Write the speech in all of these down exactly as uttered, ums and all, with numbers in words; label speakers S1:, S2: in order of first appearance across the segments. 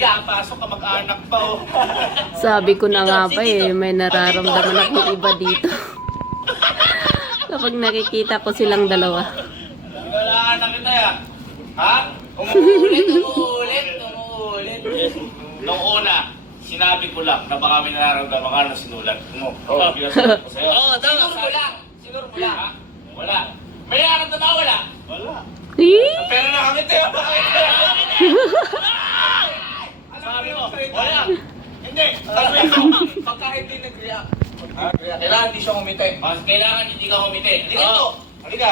S1: Pinapasok ka mag-anak pa oh.
S2: Sabi ko na nga ba eh, may nararamdaman akong iba dito. Kapag nakikita ko silang dalawa.
S1: Pinalaan na kita ya. Ha? Umuulit, umuulit, umuulit. Noong una, sinabi ko lang na baka may nararamdaman ka na sinulat mo. Oo, pinasulat ko sa'yo. Oo, tama. Sinuro mo lang. Sinuro mo lang. Wala. May nararamdaman ka wala? Wala.
S2: Eh?
S1: Pero nakamit eh. Bakit? Sabi mo, wala. Hindi. Sabi mo, pagka hindi nag-react. Kailangan hindi siya umiti. Kailangan hindi ka umiti. Halika to. Halika.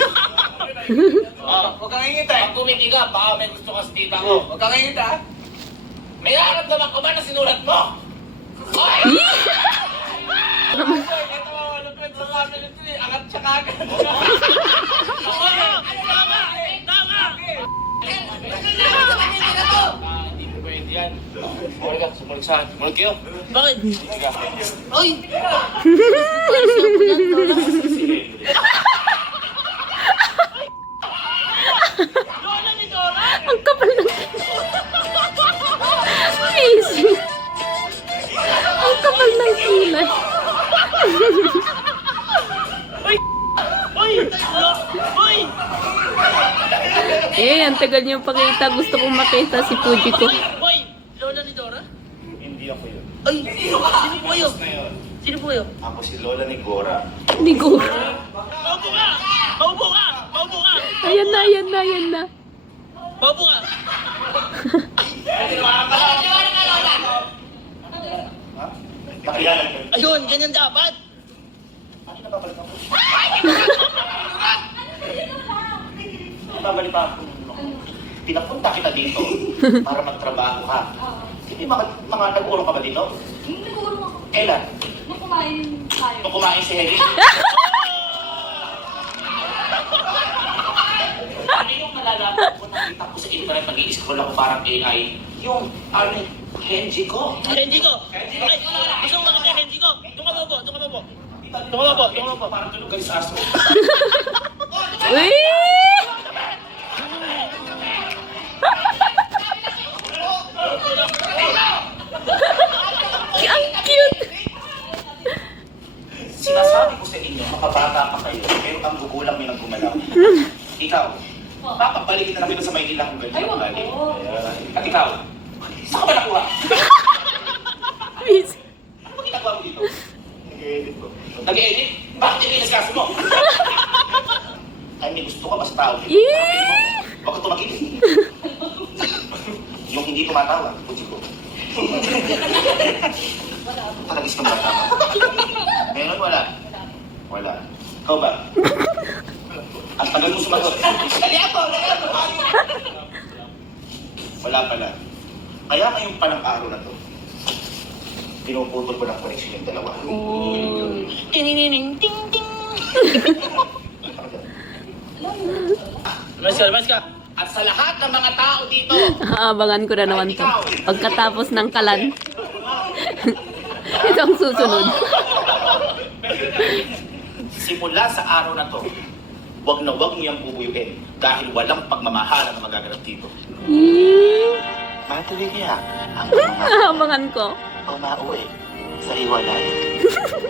S1: Huwag kang ingiti. Pag umiti ka, baka may gusto ka sa tita ko. Huwag kang ingiti ha. May nararamdaman ka ba na sinulat mo? Hoy! Ito mo, lupit sa camera ito eh. Angat siya kagad. Hindi ko pwede yan. Sumulit ka, sumulit sa akin. Sumulit kayo.
S3: Bakit?
S1: Sige.
S3: Oy! Lola ni Dora!
S2: Ang kapal ng... Amazing! Ang kapal ng kilay.
S3: Oy! Oy! Oy!
S2: Eh, ang tagal niyong pakita. Gusto kong makita si Fuji ko.
S3: Oy! Lola ni Dora?
S1: Hindi ako yun.
S3: Ay! Sino po yun?
S1: Na yun.
S3: Sino po yun?
S1: Ako si Lola ni Gora.
S2: Hindi ko.
S3: Maupo ka! Maupo ka! Maupo ka!
S2: Ayan na, ayan na, ayan na.
S3: Maupo ka!
S1: Nakilala ko.
S3: Ayun, ganyan dapat!
S1: Bakit nababalik ako? Nababalik pa ako. Pinapunta kita dito para magtrabaho ka. Hindi mga, mga nag-urong ka ba dito?
S4: Hindi nag-uulong ako.
S1: Kailan?
S4: Nung kumain tayo.
S1: Nung kumain si Heli? Ano yung nalalaman ko nakita ko sa internet, nag-i-scroll ako parang A I, yung ano, Henji ko.
S3: Henji ko! Ay, gusto mo makita Henji ko? Doon ka maupo, doon ka maupo. Doon ka maupo, doon ka maupo.
S1: Parang tulog kayo sa aso.
S2: Uy! Ang cute!
S1: Sinasabi ko sa inyo, makabata pa kayo, pero ang gugulang nyo nang gumalaw. Ikaw, papabalikin na lang kita sa Maynila kung ganyan
S4: Ay, wag
S1: ang ugali.
S4: po.
S1: At ikaw, saan ka ba nakuha?
S2: Amazing.
S1: Ano ba ginagawa mo dito? Nag-edit ko. Nag-edit? Bakit inilas kaso mo? Ay, may gusto ka ba sa tao?
S2: Eh!
S1: Huwag ka tumagilid. Yung hindi tumatawa, puti ko. Talagis ka ba tama? Ngayon wala. Wala. Ikaw ba? Ang tagal mo sumagot. Dali ako! Dali ako! Wala pala. Kaya ngayong palang araw na to, pinuputol ko ng connection yung dalawa.
S3: Ting-ting-ting! Ting-ting! Lumayas ka, lumayas ka!
S1: At sa lahat ng mga tao dito,
S2: Aabangan ko na naman to. Pagkatapos ng kalan. Ito ang susunod.
S1: simula sa araw na to, wag na wag niyang bubuyuin dahil walang pagmamahalan na magaganap dito.
S2: Eh!
S1: Matuloy niya ang mga
S2: Aabangan ko.
S1: umauwi sa iwalay.